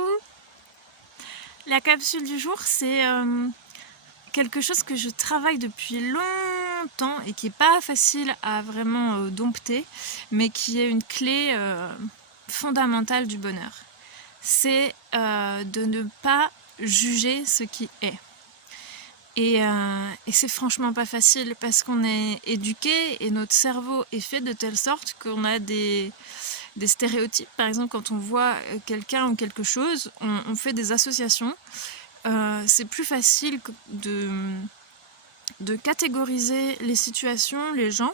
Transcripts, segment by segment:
Coucou! La capsule du jour, c'est quelque chose que je travaille depuis longtemps et qui n'est pas facile à vraiment dompter, mais qui est une clé fondamentale du bonheur. C'est de ne pas juger ce qui est. Et c'est franchement pas facile parce qu'on est éduqué et notre cerveau est fait de telle sorte qu'on a des stéréotypes. Par exemple, quand on voit quelqu'un ou quelque chose, on fait des associations. C'est plus facile de catégoriser les situations, les gens,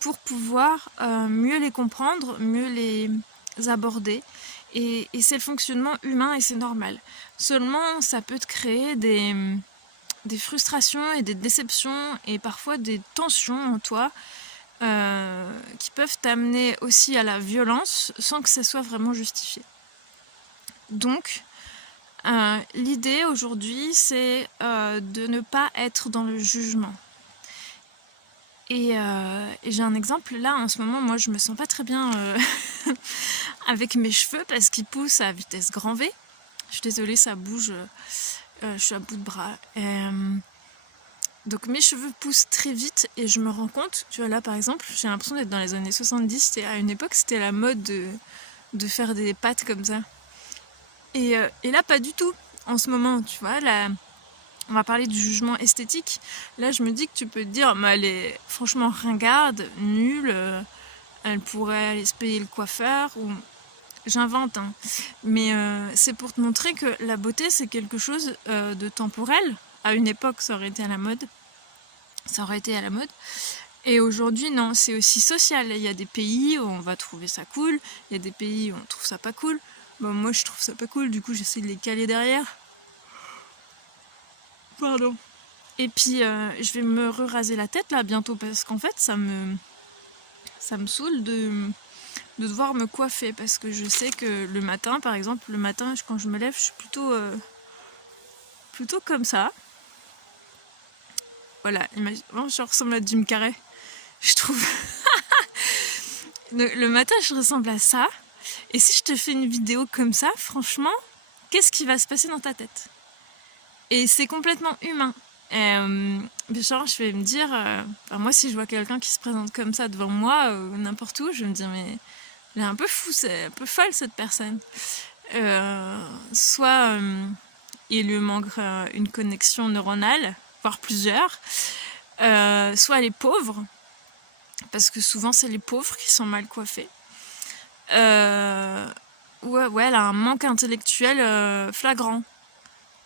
pour pouvoir mieux les comprendre, mieux les aborder. Et c'est le fonctionnement humain et c'est normal. Seulement, ça peut te créer des frustrations et des déceptions et parfois des tensions en toi qui peuvent t'amener aussi à la violence sans que ça soit vraiment justifié. Donc, l'idée aujourd'hui, c'est de ne pas être dans le jugement. Et j'ai un exemple là, en ce moment, moi je me sens pas très bien avec mes cheveux parce qu'ils poussent à vitesse grand V. Je suis désolée, ça bouge, je suis à bout de bras. Donc mes cheveux poussent très vite et je me rends compte, tu vois là par exemple, j'ai l'impression d'être dans les années 70, à une époque c'était la mode de faire des pattes comme ça. Et là pas du tout, en ce moment, tu vois, là, on va parler du jugement esthétique. Là je me dis que tu peux te dire, mais elle est franchement ringarde, nulle, elle pourrait aller se payer le coiffeur, ou j'invente, hein. Mais c'est pour te montrer que la beauté c'est quelque chose de temporel. À une époque ça aurait été à la mode. Et aujourd'hui, non, c'est aussi social. Il y a des pays où on va trouver ça cool, il y a des pays où on trouve ça pas cool. Bon, moi, je trouve ça pas cool, du coup, j'essaie de les caler derrière. Pardon. Et puis, je vais me raser la tête, là, bientôt, parce qu'en fait, ça me saoule de devoir me coiffer, parce que je sais que le matin, par exemple, quand je me lève, je suis plutôt comme ça. Voilà, imagine, je ressemble à Jim Carrey, je trouve. Le matin, je ressemble à ça. Et si je te fais une vidéo comme ça, franchement, qu'est-ce qui va se passer dans ta tête? Et c'est complètement humain. Genre, je vais me dire, moi, si je vois quelqu'un qui se présente comme ça devant moi, n'importe où, je vais me dire, mais elle est un peu fou, c'est un peu folle cette personne. Soit il lui manque une connexion neuronale, voire plusieurs, soit elle est pauvre, parce que souvent c'est les pauvres qui sont mal coiffés. Ouais, elle a un manque intellectuel flagrant.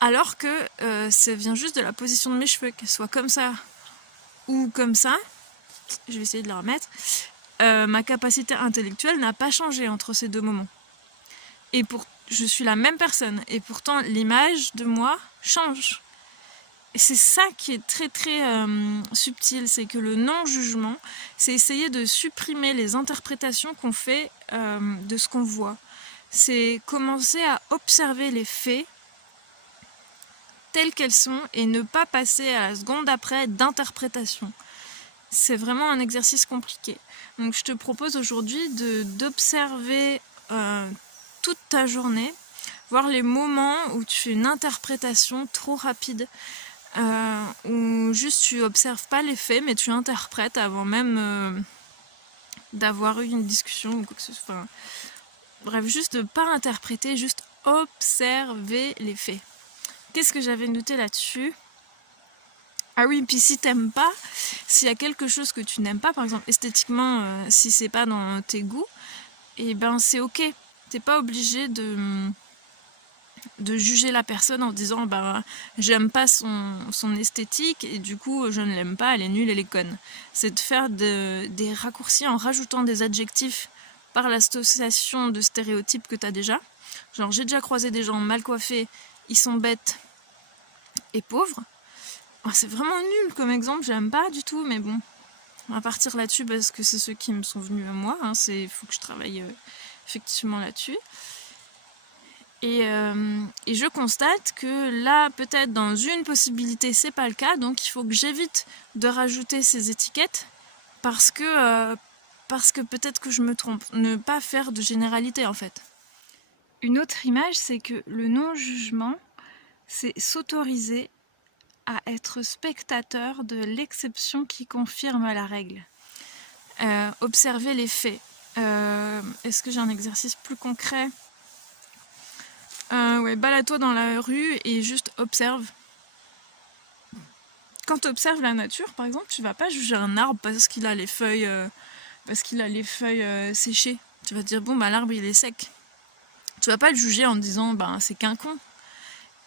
Alors que ça vient juste de la position de mes cheveux, qu'elle soit comme ça ou comme ça. Je vais essayer de la remettre. Ma capacité intellectuelle n'a pas changé entre ces deux moments. Et je suis la même personne. Et pourtant, l'image de moi change. Et c'est ça qui est très très subtil, c'est que le non-jugement, c'est essayer de supprimer les interprétations qu'on fait de ce qu'on voit. C'est commencer à observer les faits telles qu'elles sont et ne pas passer à la seconde après d'interprétation. C'est vraiment un exercice compliqué. Donc je te propose aujourd'hui d'observer toute ta journée, voir les moments où tu fais une interprétation trop rapide, où juste tu observes pas les faits mais tu interprètes avant même d'avoir eu une discussion ou quoi que ce soit. Enfin, bref, juste de pas interpréter, juste observer les faits. Qu'est-ce que j'avais noté là-dessus? Ah oui, puis si t'aimes pas, s'il y a quelque chose que tu n'aimes pas, par exemple esthétiquement, si c'est pas dans tes goûts, et ben c'est ok. T'es pas obligé de juger la personne en disant bah j'aime pas son esthétique et du coup je ne l'aime pas, elle est nulle, elle est conne. C'est de faire des raccourcis en rajoutant des adjectifs par l'association de stéréotypes que t'as déjà. Genre j'ai déjà croisé des gens mal coiffés, ils sont bêtes et pauvres. Oh, c'est vraiment nul comme exemple, j'aime pas du tout, mais bon, on va partir là-dessus parce que c'est ceux qui me sont venus à moi, hein, faut que je travaille effectivement là-dessus. Et je constate que là, peut-être dans une possibilité, c'est pas le cas, donc il faut que j'évite de rajouter ces étiquettes parce que peut-être que je me trompe. Ne pas faire de généralité en fait. Une autre image, c'est que le non-jugement, c'est s'autoriser à être spectateur de l'exception qui confirme la règle. Observer les faits. Est-ce que j'ai un exercice plus concret? Ouais, balade-toi dans la rue et juste observe. Quand tu observes la nature, par exemple, tu vas pas juger un arbre parce qu'il a les feuilles, séchées. Tu vas te dire, bon, bah l'arbre il est sec. Tu vas pas le juger en te disant, bah c'est qu'un con.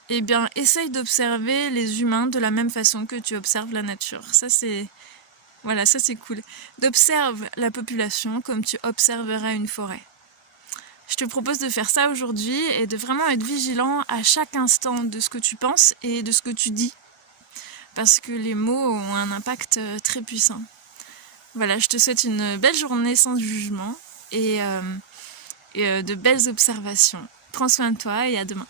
Eh bien, essaye d'observer les humains de la même façon que tu observes la nature. Ça, c'est cool. D'observe la population comme tu observerais une forêt. Je te propose de faire ça aujourd'hui et de vraiment être vigilant à chaque instant de ce que tu penses et de ce que tu dis. Parce que les mots ont un impact très puissant. Voilà, je te souhaite une belle journée sans jugement et de belles observations. Prends soin de toi et à demain.